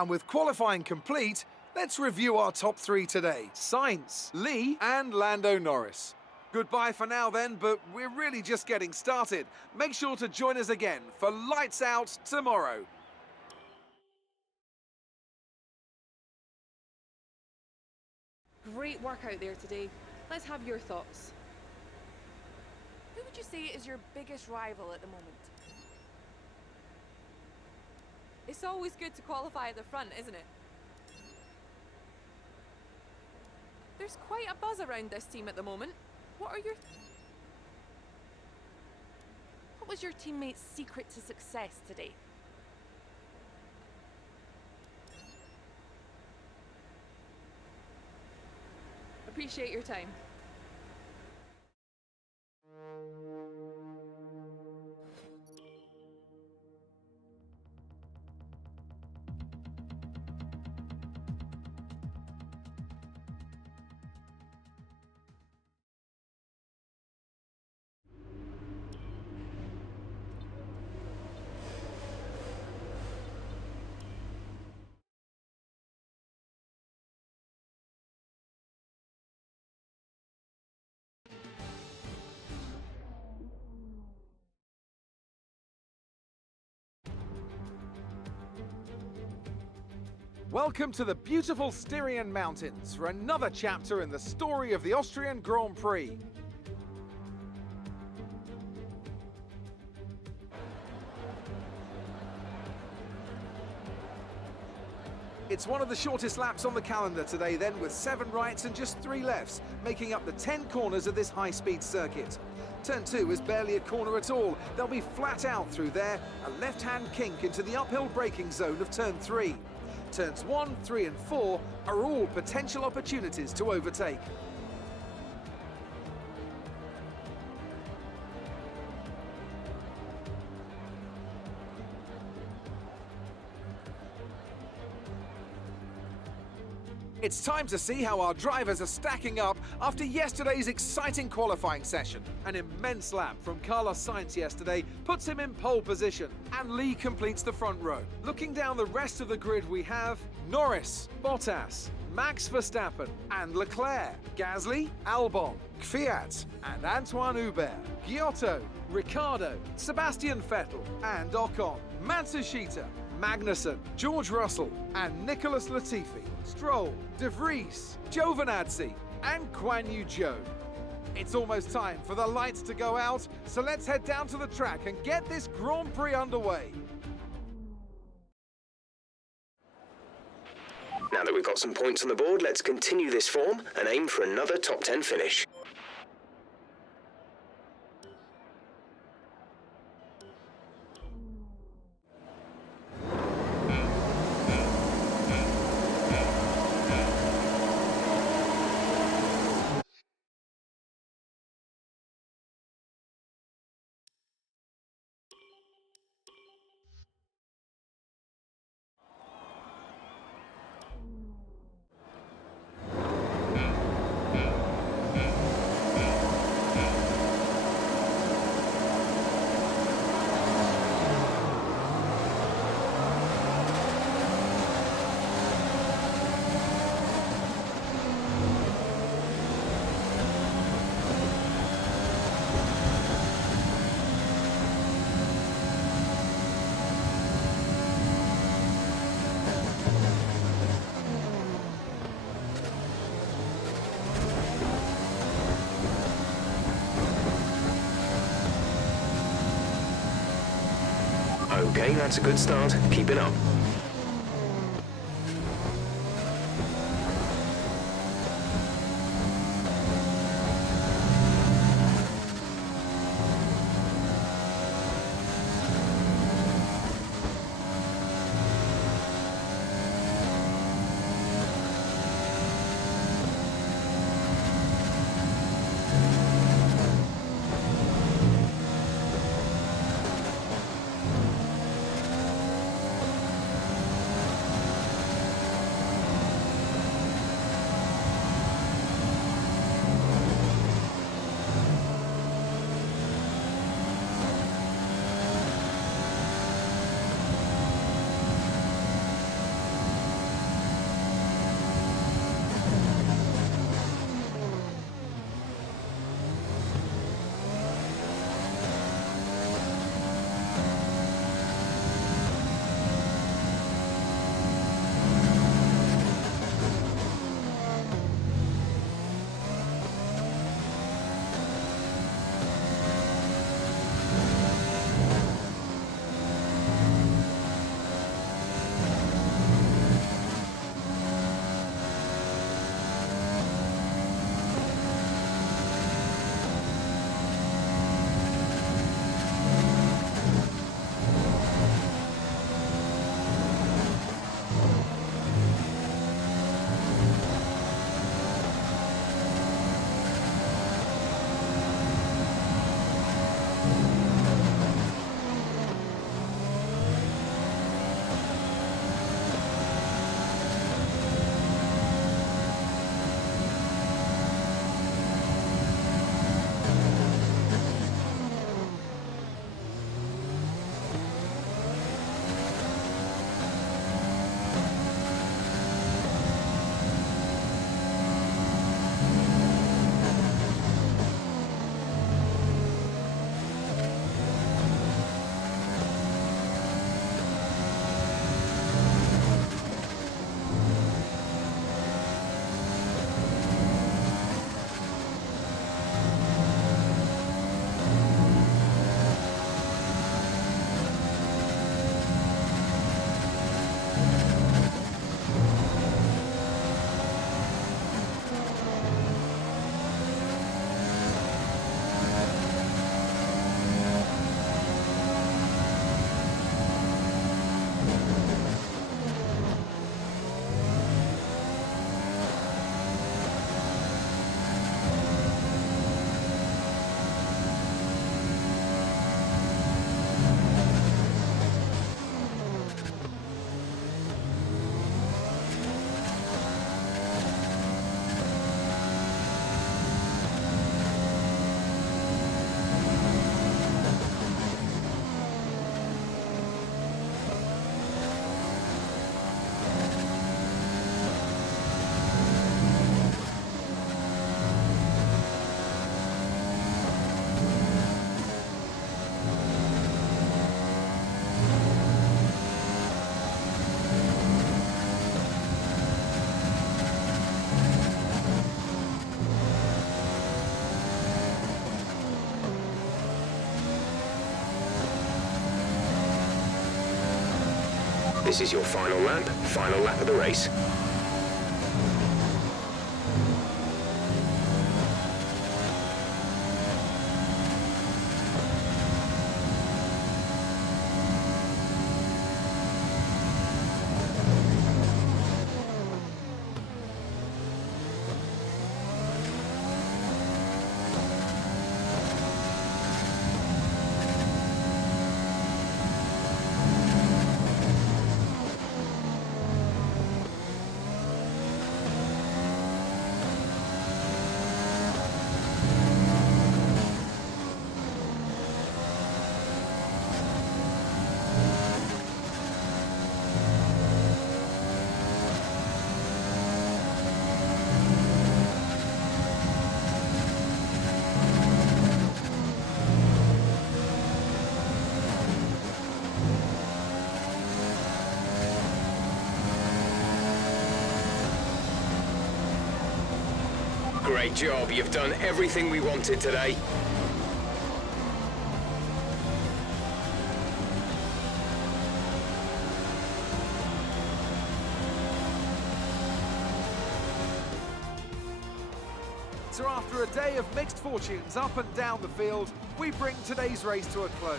And with qualifying complete, let's review our top three today. Sainz, Lee and Lando Norris. Goodbye for now then, but we're really just getting started. Make sure to join us again for Lights Out tomorrow. Great work out there today. Let's have your thoughts. Who would you say is your biggest rival at the moment? It's always good to qualify at the front, isn't it? There's quite a buzz around this team at the moment. What was your teammate's secret to success today? Appreciate your time. Welcome to the beautiful Styrian Mountains for another chapter in the story of the Austrian Grand Prix. It's one of the shortest laps on the calendar today then, with 7 rights and just 3 lefts, making up the 10 corners of this high-speed circuit. Turn 2 is barely a corner at all. They'll be flat out through there, a left-hand kink into the uphill braking zone of turn 3. Turns 1, 3 and 4 are all potential opportunities to overtake. It's time to see how our drivers are stacking up after yesterday's exciting qualifying session. An immense lap from Carlos Sainz yesterday puts him in pole position, and Lee completes the front row. Looking down the rest of the grid, we have Norris, Bottas, Max Verstappen and Leclerc, Gasly, Albon, Kvyat and Antoine Hubert, Giotto, Ricciardo, Sebastian Vettel and Ocon, Matsushita, Magnussen, George Russell and Nicholas Latifi, Stroll, De Vries, Giovinazzi and Guan Yu Zhou. It's almost time for the lights to go out, so let's head down to the track and get this Grand Prix underway. Now that we've got some points on the board, let's continue this form and aim for another top 10 finish. Okay, that's a good start. Keep it up. This is your final lap of the race. Great job, you've done everything we wanted today. So after a day of mixed fortunes up and down the field, we bring today's race to a close.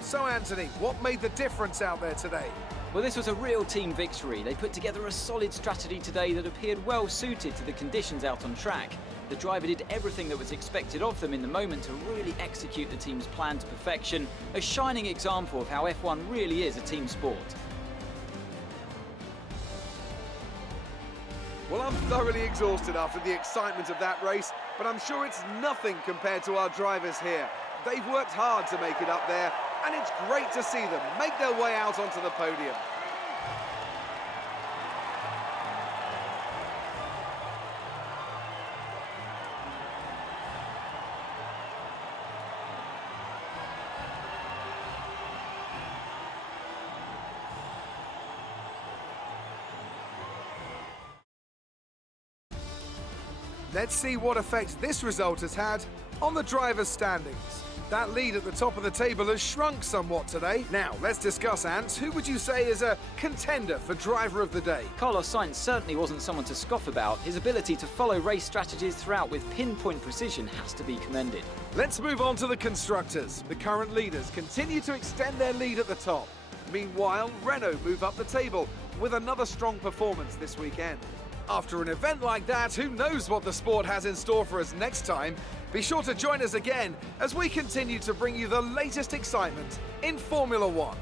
So Anthony, what made the difference out there today? Well, this was a real team victory. They put together a solid strategy today that appeared well suited to the conditions out on track. The driver did everything that was expected of them in the moment to really execute the team's plan to perfection, a shining example of how F1 really is a team sport. Well, I'm thoroughly exhausted after the excitement of that race, but I'm sure it's nothing compared to our drivers here. They've worked hard to make it up there, and it's great to see them make their way out onto the podium. Let's see what effect this result has had on the drivers' standings. That lead at the top of the table has shrunk somewhat today. Now, let's discuss, Ants. Who would you say is a contender for driver of the day? Carlos Sainz certainly wasn't someone to scoff about. His ability to follow race strategies throughout with pinpoint precision has to be commended. Let's move on to the constructors. The current leaders continue to extend their lead at the top. Meanwhile, Renault move up the table with another strong performance this weekend. After an event like that, who knows what the sport has in store for us next time? Be sure to join us again as we continue to bring you the latest excitement in Formula One.